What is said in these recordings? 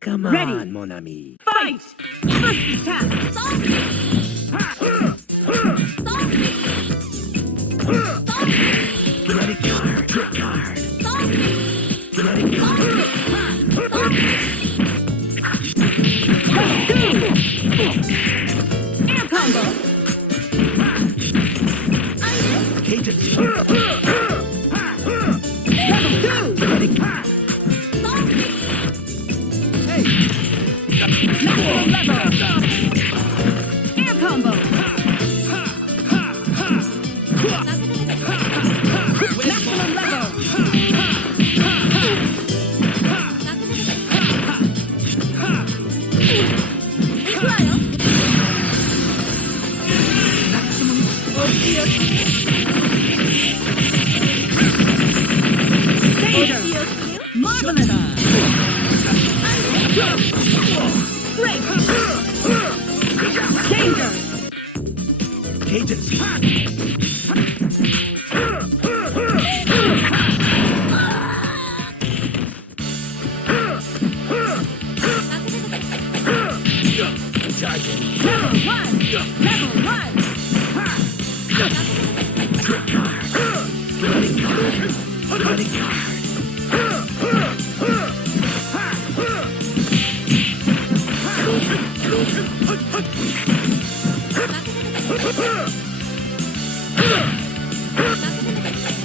Come on, ready, mon ami. Fight! First attack! Credit card. Credit Air combo! Agency. Level 2! Credit card. Maximum level! Air combo! Maximum level! Danger! Marvelous! Great! Danger! Agency. Level 1! Level 1!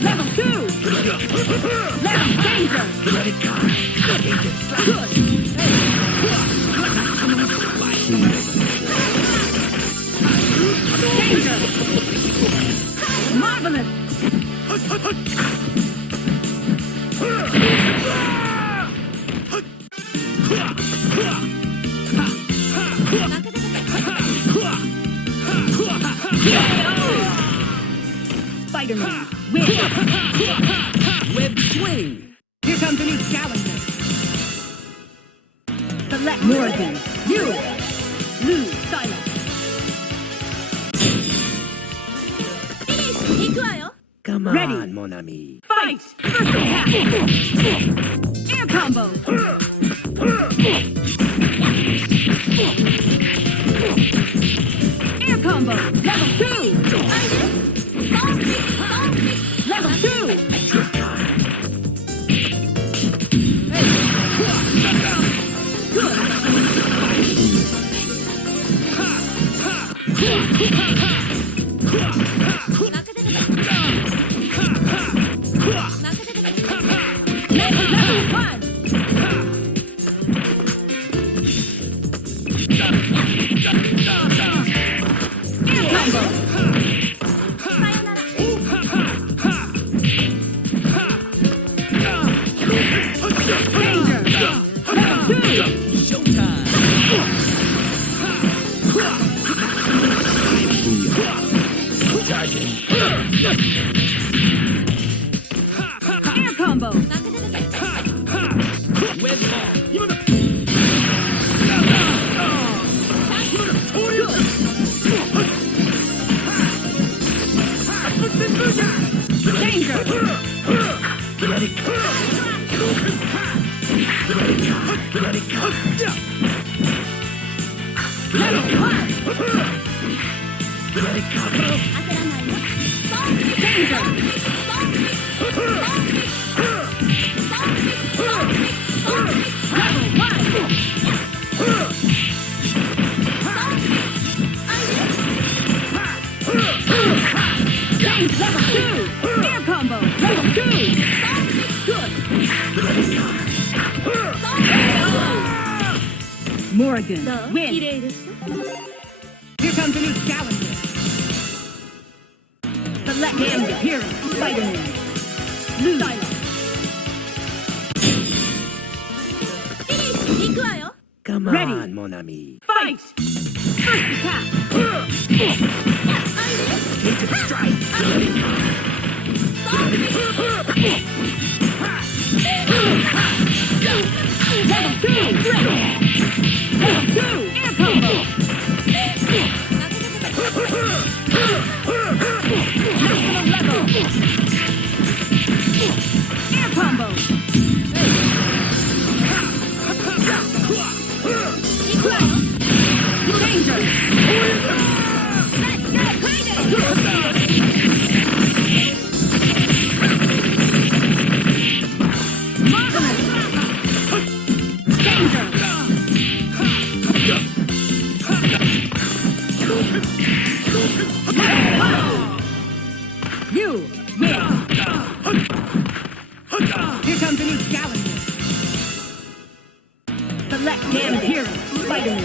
Level 2! Level danger! Good! Danger! Marvelous! Spider-Man, win! Web swing. Here comes a new challenger. Select Morgan. You! Lose silence. Come Ready. on, mon ami. Fight! First attack! Air combo! Air combo! Level 2! Level 2! Air combo! Danger! Level 1! Danger! Level 2! Air combo! Level 2! Good! Morgan, win! Here comes a new challenger. Select end appearance, Spider-Man. Lose silence. Come Ready. on, mon ami. Fight! First attack! Strike. Level 2! Level 2! Air combo! Maximum level! Air combo! Select damn hero. Spider-Man.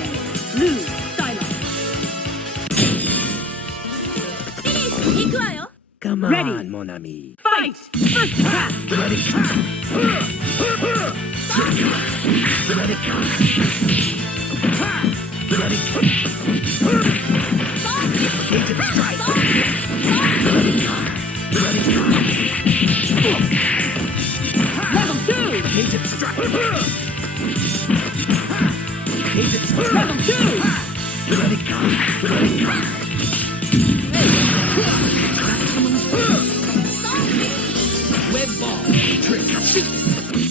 Blue. Psylocke. Come Ready. on, mon ami. Fight! First attack! Ready. Agent strike. Level 2! Agent strike. Agent strike. Level 2! Web ball. Trick.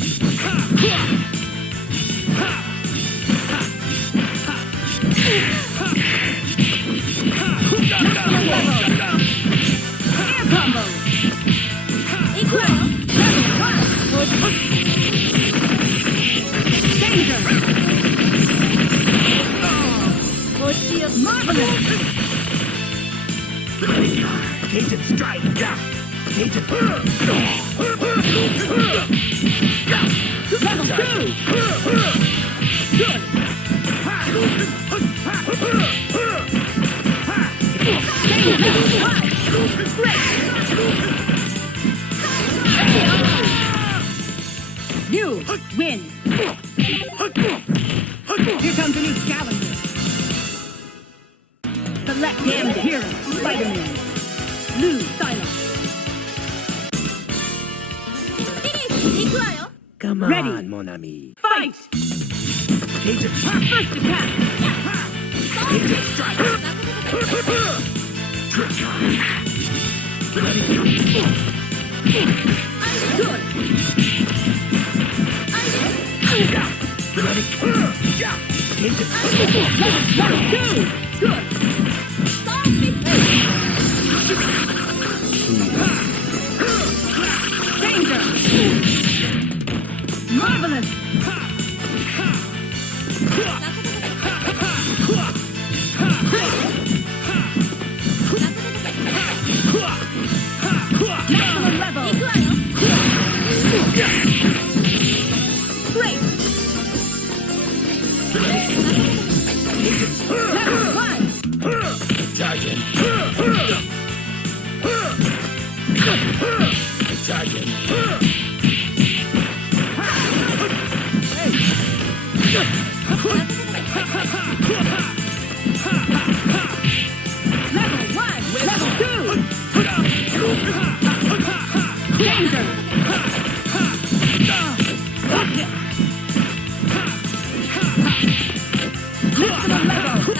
Air combo! Equal! Level 1! Danger! Marvelous! Agent strike. Agent. Level 2! Good! Danger! Great! You win! Here comes a new challenger. Select damn hero. Spider-Man. Blue. Psylocke. Come on, Ready. mon ami. Fight! Agent First attack! Agent strike. Good! Level 2! Good! Danger! Marvelous! Maximum level! Great! Level 1! Charging. Charging. Level 1! Level 2! Danger! Rocket! Maximum level!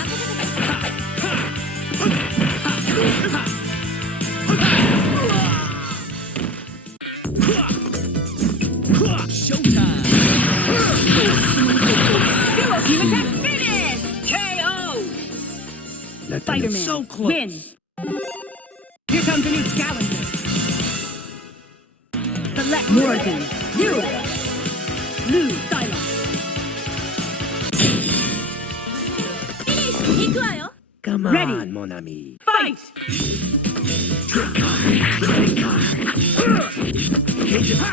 Showtime. Duo team attack finish! KO! That Spider-Man so close. win! Here comes a new challenger. Select Morgan. You! Blue. Psylocke. Come Ready. on, mon ami. Fight!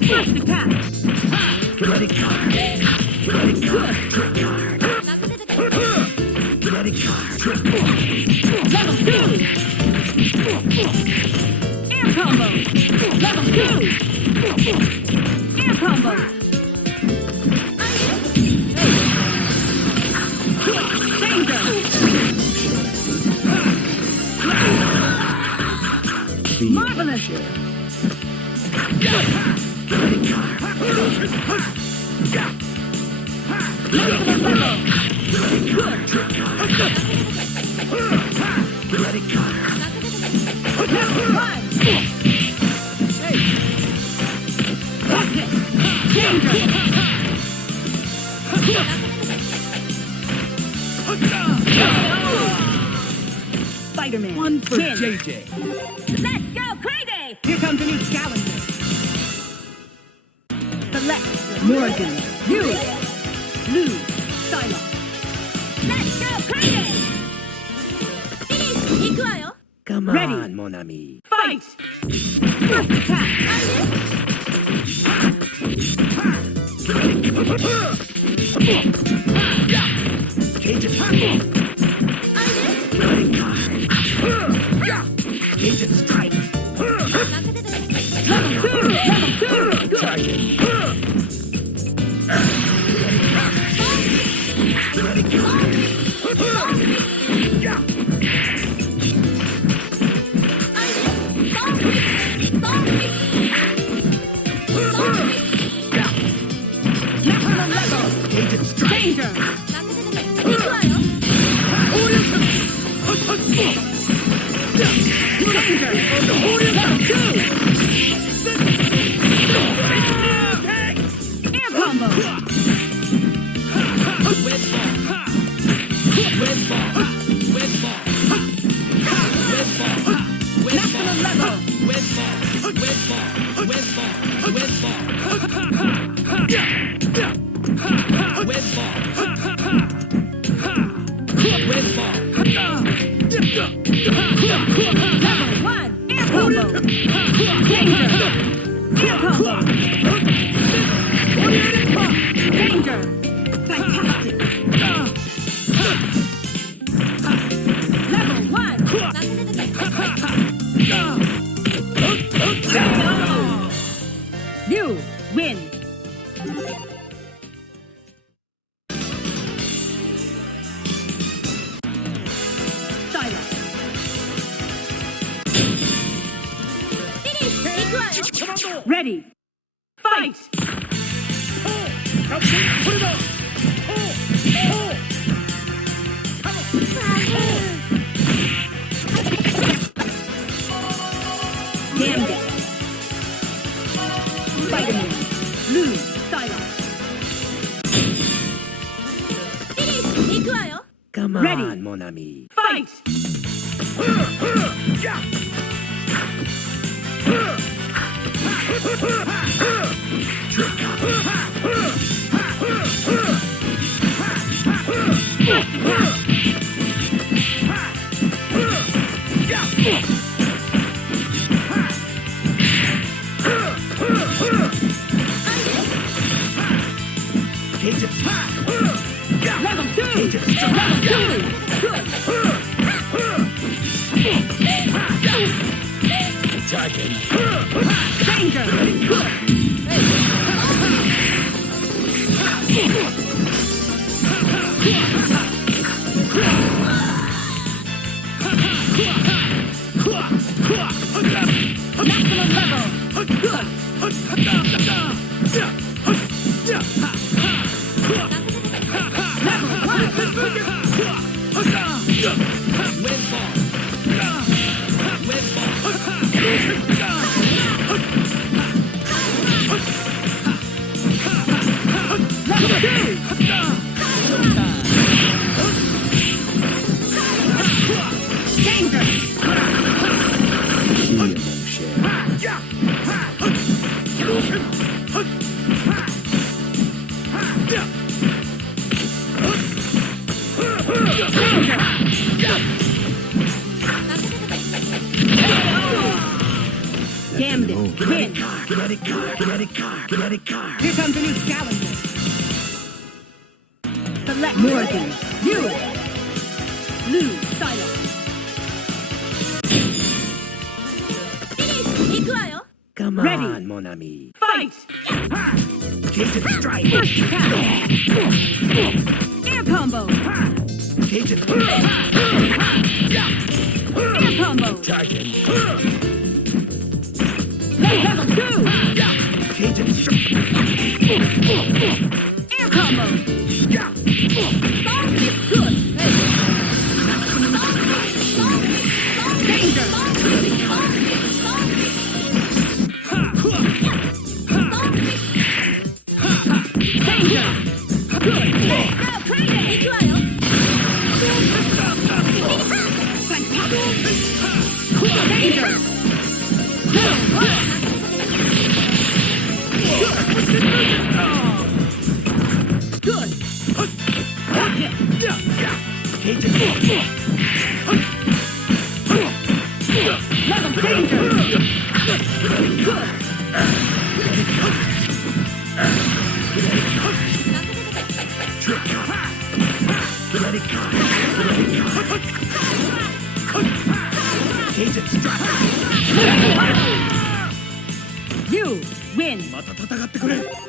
First attack! Level 2! Air combo! Level 2! Air combo! Danger! Marvelous! Maximum level! Good! Level 1! Rocket! Danger! Spider-Man. One for win. JJ. Let's go crazy! Here comes a new challenger. Select Morgan. You. Blue. Psylocke. Let's go crazy! Come Ready. on, mon ami. Fight! First attack! Agent Hadou. Red card. Agent strike. Level 2! Level 2! Target. Red card. Maximum level! Agent strike. Danger! Danger! Level 2! Air combo! Maximum level! Level 1! Air combo! Danger! Air combo! Danger! Fantastic! Level 1! You win! Silence! Ready! Fight! Damn it! Spider-Man! Blue! Silence! Come Ready. on, mon ami. Fight! Level 2! Level 2! Target. Danger! Maximum level! Danger! Here, mon cher. Damn it! Win! Kinetic card. Kinetic card. Kinetic card. Here comes a new challenger! Select Morgan! You! Blue! Silence! Come Ready. on, mon ami. Fight! Agent strike. First attack! Air combo! Agent. Air combo! Target. Level 2! Agent strike. Air combo! Good! Danger! Danger! Good! Danger! Cage and strike. You win. また戦ってくれ。